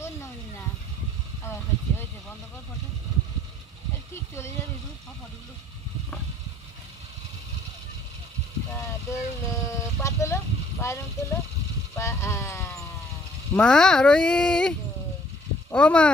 না হচ্ছে ওই যে বন্ধ কর ফটো ঠিক চলে যাবে ফটোগুলো পা তোলো পায়রম তোলো মা রই ও মা